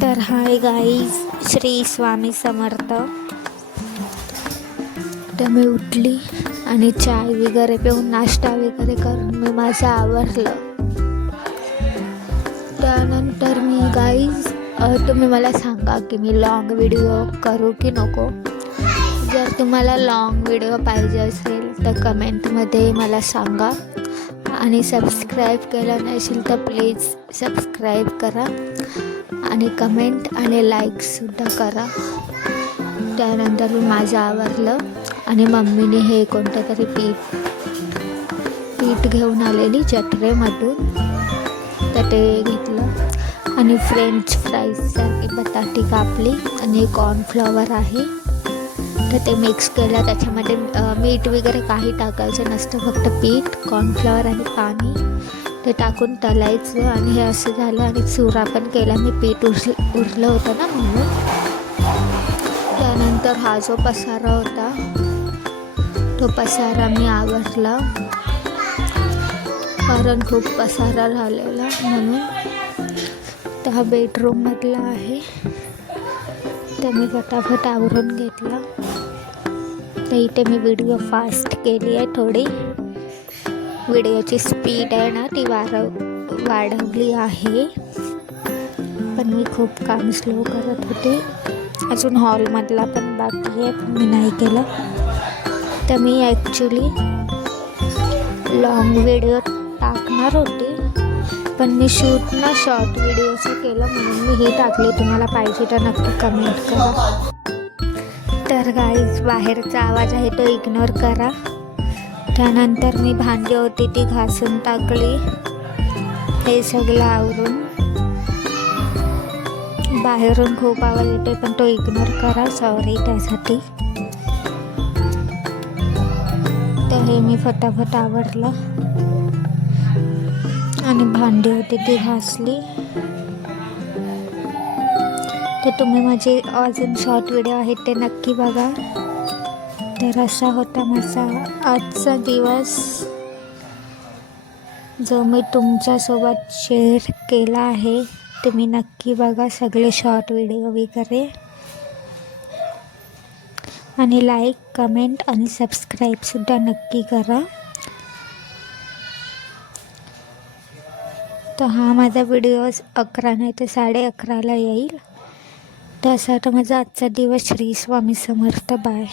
तर hi guys, Shri Swami Samarth. तर मी उठली आणि चाय वगैरे पिऊन नाश्ता वगैरे करून मी माझं आवरलं. त्यानंतर मी गाईज तुम्ही मला सांगा की मी लॉंग व्हिडिओ करू की नको. जर तुम्हाला लॉंग व्हिडिओ पाहिजे असेल तर कमेंटमध्ये मला सांगा आणि सबस्क्राईब केलं नसेल तर प्लीज सबस्क्राईब करा आणि कमेंट आणि लाईकसुद्धा करा. त्यानंतर मी माझं आवरलं आणि मम्मीने हे कोणतं तरी पीठ घेऊन आलेली जत्रेमधून, तर ते घेतलं आणि फ्रेंच फ्राईजसाठी बटाटी कापली आणि कॉर्नफ्लॉवर आहे तर ते मिक्स केलं. त्याच्यामध्ये मीठ वगैरे काही टाकायचं नसतं, फक्त पीठ, कॉर्नफ्लॉवर आणि पाणी ते टाकून तळायचं. आणि हे असं झालं आणि चुरा पण केला मी, पीठ उरलं होतं ना म्हणून. त्यानंतर हा जो पसारा होता तो पसारा मी आवरला, कारण खूप पसारा झालेला म्हणून. तर हा बेडरूममधला आहे, तर मी फटाफट आवरून घेतला. तर इथे मी व्हिडिओ फास्ट केली आहे, थोडी व्हिडिओची स्पीड आहे ना ती वाढवली आहे, पण मी खूप काम स्लो करत होते. अजून हॉलमधला पण बाकी आहे, पण मी नाही केलं. तर मी ॲक्च्युली लॉंग व्हिडिओ टाकणार होते, पण मी शूट ना शॉर्ट व्हिडिओचं केलं म्हणून मी ही टाकली. तुम्हाला पाहिजे तर नक्की कमेंट करा. तर गाईज बाहेरचा आवाज आहे तो इग्नोर करा. त्यानंतर मी भांडी होती ती घासून टाकली. हे सगळं आवरून, बाहेरून खूप आवाज येते पण तो इग्नोर करा, सॉरी त्यासाठी. तर हे मी फटाफट आवरलं आणि भांडी होती ती घासली. तर तुम्ही माझे अजून शॉर्ट व्हिडिओ आहेत ते नक्की बघा. तर असा होता माझा आजचा दिवस, जो मी तुमच्यासोबत शेअर केला आहे. तुम्ही नक्की बघा सगळे शॉर्ट व्हिडिओ वगैरे, आणि लाईक, कमेंट आणि सबस्क्राईबसुद्धा नक्की करा. तर हा माझा व्हिडिओ 11 नाही तर 11:30ला येईल. तर असा होता माझा आजचा दिवस. श्री स्वामी समर्थ. बाय.